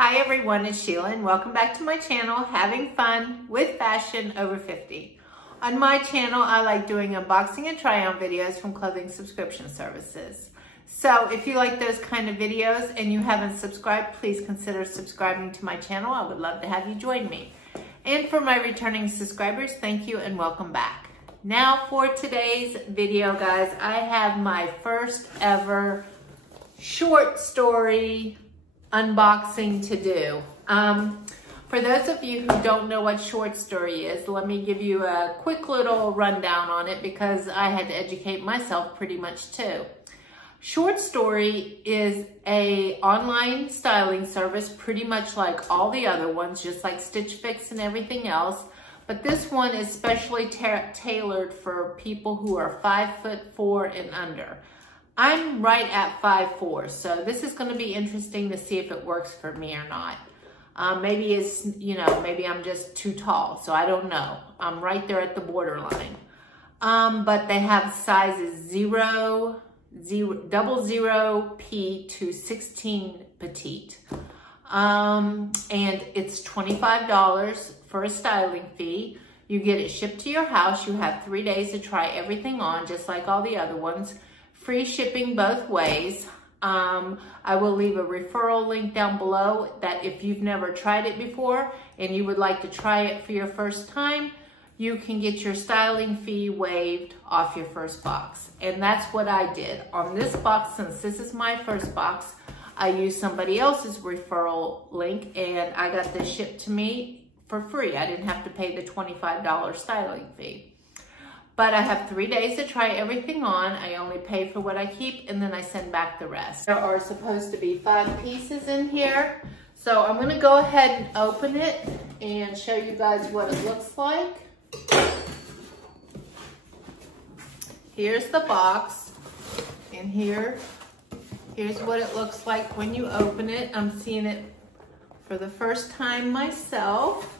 Hi everyone, it's Sheila and welcome back to my channel, Having Fun with Fashion Over 50. On my channel, I like doing unboxing and try-on videos from clothing subscription services. So if you like those kind of videos and you haven't subscribed, please consider subscribing to my channel. I would love to have you join me. And for my returning subscribers, thank you and welcome back. Now for today's video, guys, I have my first ever short story unboxing to do. For those of you who don't know what short story is, let me give you a quick little rundown on it because I had to educate myself pretty much too. Short story is a online styling service pretty much like all the other ones, just like Stitch Fix and everything else. But this one is specially tailored for people who are 5'4" and under. I'm right at 5'4", so this is going to be interesting to see if it works for me or not. Maybe it's, maybe I'm just too tall, so I don't know. I'm right there at the borderline. But they have sizes 00P to 16 Petite. And it's $25 for a styling fee. You get it shipped to your house. You have 3 days to try everything on, just like all the other ones. Free shipping both ways. I will leave a referral link down below that if you've never tried it before and you would like to try it for your first time, you can get your styling fee waived off your first box. And that's what I did. On this box, since this is my first box, I used somebody else's referral link and I got this shipped to me for free. I didn't have to pay the $25 styling fee. But I have 3 days to try everything on. I only pay for what I keep and then I send back the rest. There are supposed to be 5 pieces in here. So I'm gonna go ahead and open it and show you guys what it looks like. Here's the box and here's what it looks like when you open it. I'm seeing it for the first time myself.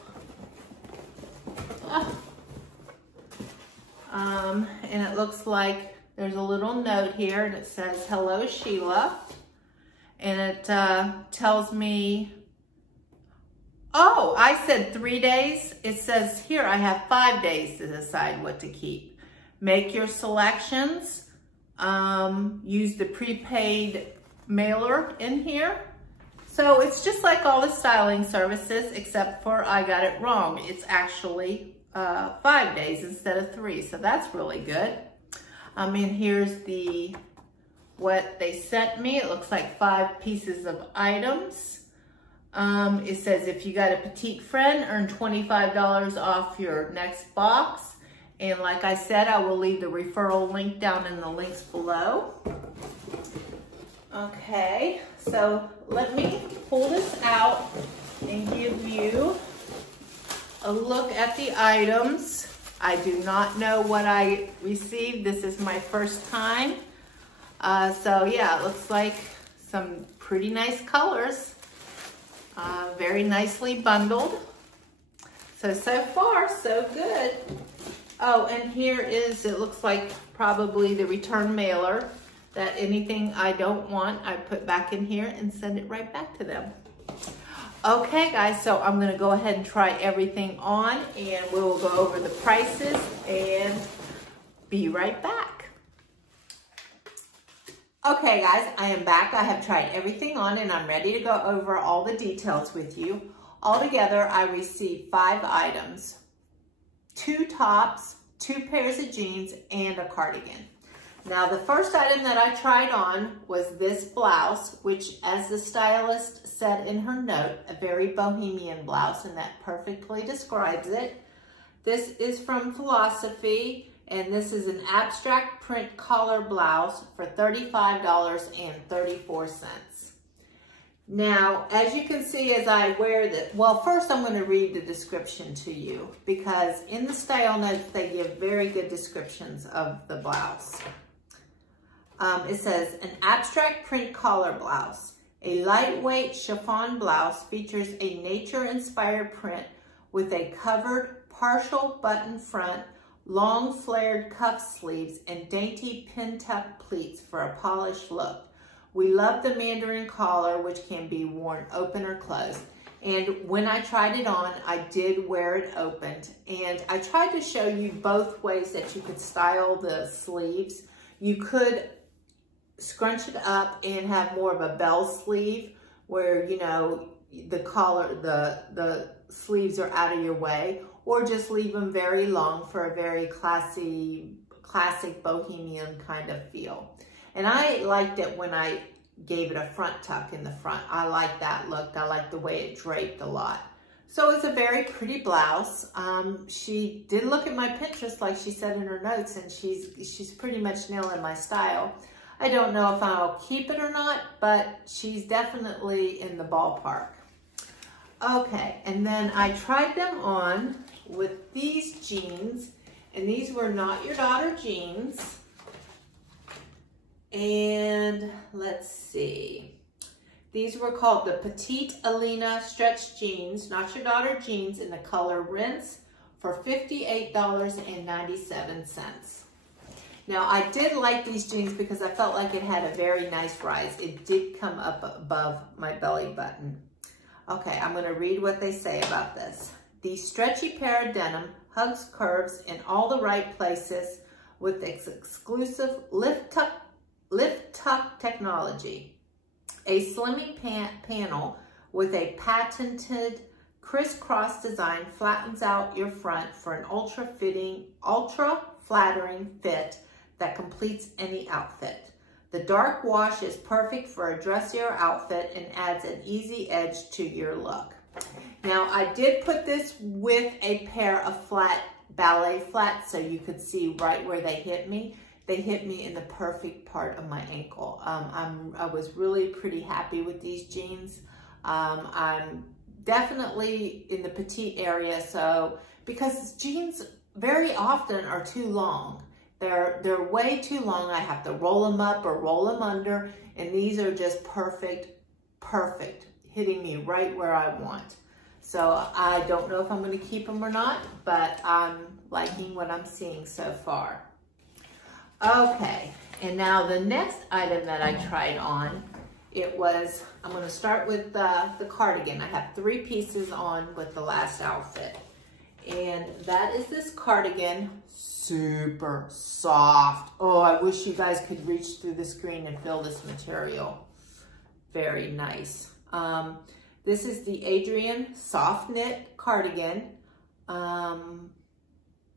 And it looks like there's a little note here and it says, "Hello, Sheila." And it tells me, oh, I said 3 days. It says here, I have 5 days to decide what to keep. Make your selections. Use the prepaid mailer in here. So it's just like all the styling services, except for I got it wrong. It's actually 5 days instead of 3, so that's really good. And here's what they sent me. It looks like 5 pieces of items. It says if you got a petite friend, earn $25 off your next box. And like I said, I will leave the referral link down in the links below. Okay, so let me pull this out and give you a look at the items. I do not know what I received. This is my first time. So yeah, it looks like some pretty nice colors. Very nicely bundled. So far, so good. Oh, and here is, it looks like probably the return mailer that anything I don't want, I put back in here and send it right back to them. Okay guys, so I'm gonna go ahead and try everything on and we will go over the prices and be right back. Okay guys, I am back. I have tried everything on and I'm ready to go over all the details with you. Altogether, I received 5 items, 2 tops, 2 pairs of jeans, and a cardigan. Now, the first item that I tried on was this blouse, which, as the stylist said in her note, a very bohemian blouse, and that perfectly describes it. This is from Philosophy, and this is an abstract print collar blouse for $35.34. Now, as you can see as I wear this, well, first I'm going to read the description to you, because in the style notes, they give very good descriptions of the blouse. It says, an abstract print collar blouse. A lightweight chiffon blouse features a nature-inspired print with a covered partial button front, long flared cuff sleeves, and dainty pin tuck pleats for a polished look. We love the mandarin collar, which can be worn open or closed. And when I tried it on, I did wear it opened. And I tried to show you both ways that you could style the sleeves. You could scrunch it up and have more of a bell sleeve where, you know, the collar, the sleeves are out of your way, or just leave them very long for a very classic bohemian kind of feel. And I liked it when I gave it a front tuck in the front. I like that look. I like the way it draped a lot. So it's a very pretty blouse. She did look at my Pinterest like she said in her notes, and she's pretty much nailing my style. I don't know if I'll keep it or not, but she's definitely in the ballpark. Okay, and then I tried them on with these jeans, and these were Not Your Daughter jeans. And let's see. These were called the Petite Alina Stretch Jeans, Not Your Daughter jeans, in the color Rinse for $58.97. Now, I did like these jeans because I felt like it had a very nice rise. It did come up above my belly button. Okay, I'm gonna read what they say about this. The stretchy pair of denim hugs curves in all the right places with exclusive lift tuck technology. A slimming panel with a patented crisscross design flattens out your front for an ultra flattering fit that completes any outfit. The dark wash is perfect for a dressier outfit and adds an easy edge to your look. Now, I did put this with a pair of ballet flats so you could see right where they hit me. They hit me in the perfect part of my ankle. I was really pretty happy with these jeans. I'm definitely in the petite area, so because jeans very often are too long. They're way too long. I have to roll them up or roll them under, and these are just perfect, hitting me right where I want. So I don't know if I'm going to keep them or not, but I'm liking what I'm seeing so far. Okay, and now the next item that I tried on, I'm going to start with the cardigan. I have 3 pieces on with the last outfit. And that is this cardigan, super soft. Oh, I wish you guys could reach through the screen and feel this material. Very nice. This is the Adrian Soft Knit Cardigan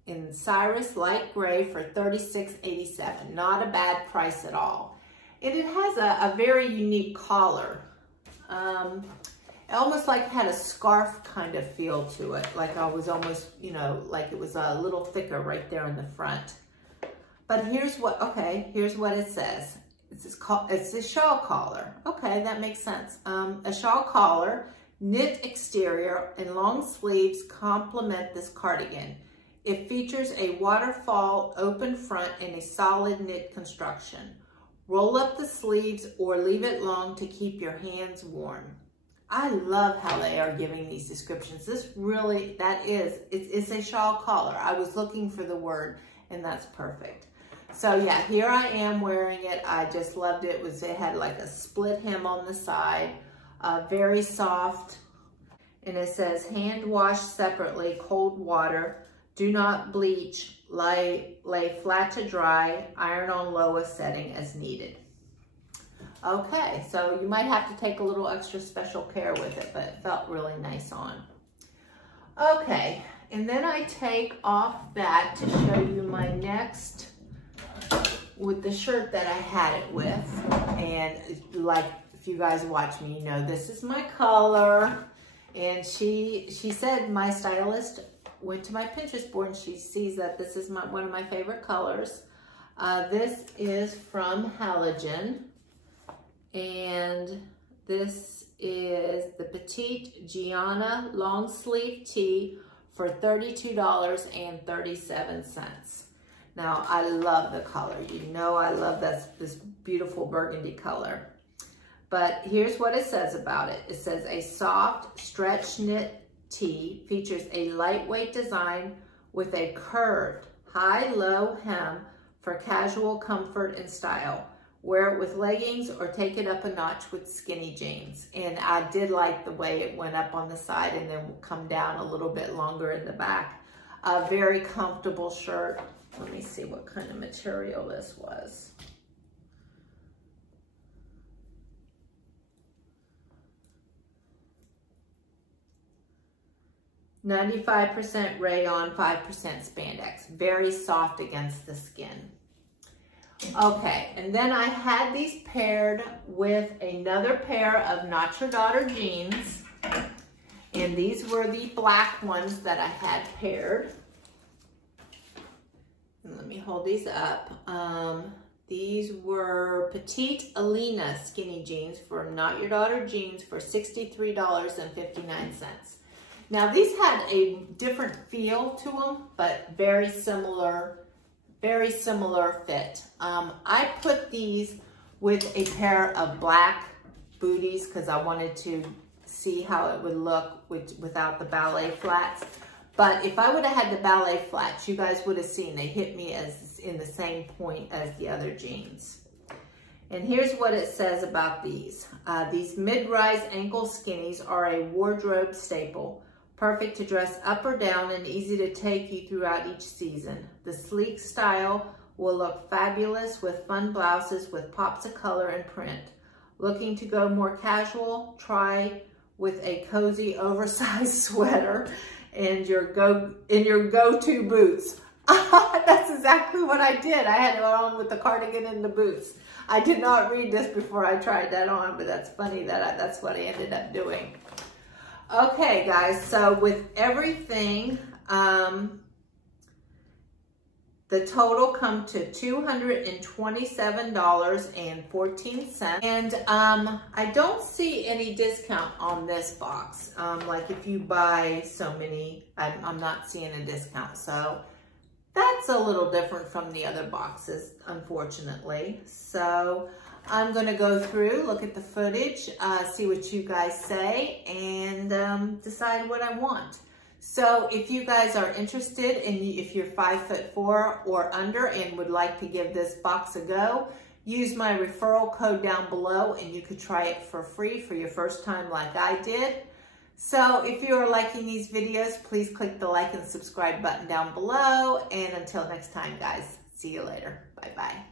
in Cyrus Light Gray for $36.87. Not a bad price at all. And it has a very unique collar. Almost like it had a scarf kind of feel to it. Like I was almost, you know, like it was a little thicker right there in the front. But here's what it says. It's a shawl collar. Okay, that makes sense. A shawl collar, knit exterior, and long sleeves complement this cardigan. It features a waterfall open front and a solid knit construction. Roll up the sleeves or leave it long to keep your hands warm. I love how they are giving these descriptions. This really, it's a shawl collar. I was looking for the word, and that's perfect. So yeah, here I am wearing it. I just loved it. It had like a split hem on the side, very soft. And it says, hand wash separately, cold water. Do not bleach, lay flat to dry, iron on lowest setting as needed. Okay, so you might have to take a little extra special care with it, but it felt really nice on. Okay, and then I take off that to show you my next, with the shirt that I had it with. And like, if you guys watch me, you know this is my color. And she said, my stylist went to my Pinterest board and she sees that this is one of my favorite colors. This is from Halogen. And this is the Petite Gianna long sleeve tee for $32.37. Now, I love the color. You know I love this beautiful burgundy color. But here's what it says about it. It says, a soft stretch knit tee features a lightweight design with a curved high-low hem for casual comfort and style. Wear it with leggings or take it up a notch with skinny jeans. And I did like the way it went up on the side and then come down a little bit longer in the back. A very comfortable shirt. Let me see what kind of material this was. "95% rayon, 5% spandex." Very soft against the skin. Okay, and then I had these paired with another pair of Not Your Daughter jeans. And these were the black ones that I had paired. And let me hold these up. These were Petite Alina skinny jeans for Not Your Daughter jeans for $63.59. Now these had a different feel to them, but very similar fit. I put these with a pair of black booties because I wanted to see how it would look without the ballet flats. But if I would have had the ballet flats, you guys would have seen they hit me as in the same point as the other jeans. And here's what it says about these. These mid-rise ankle skinnies are a wardrobe staple. Perfect to dress up or down and easy to take you throughout each season. The sleek style will look fabulous with fun blouses with pops of color and print. Looking to go more casual? Try with a cozy oversized sweater and your go-to boots. That's exactly what I did. I had it on with the cardigan and the boots. I did not read this before I tried that on, but that's funny that that's what I ended up doing. Okay, guys, so with everything, the total come to $227.14. And I don't see any discount on this box. Like if you buy so many, I'm not seeing a discount. So that's a little different from the other boxes, unfortunately. So I'm gonna go through, look at the footage, see what you guys say, and decide what I want. So if you guys are interested and if you're 5'4" or under and would like to give this box a go, use my referral code down below and you could try it for free for your first time like I did. So if you are liking these videos, please click the like and subscribe button down below. And until next time, guys, see you later. Bye-bye.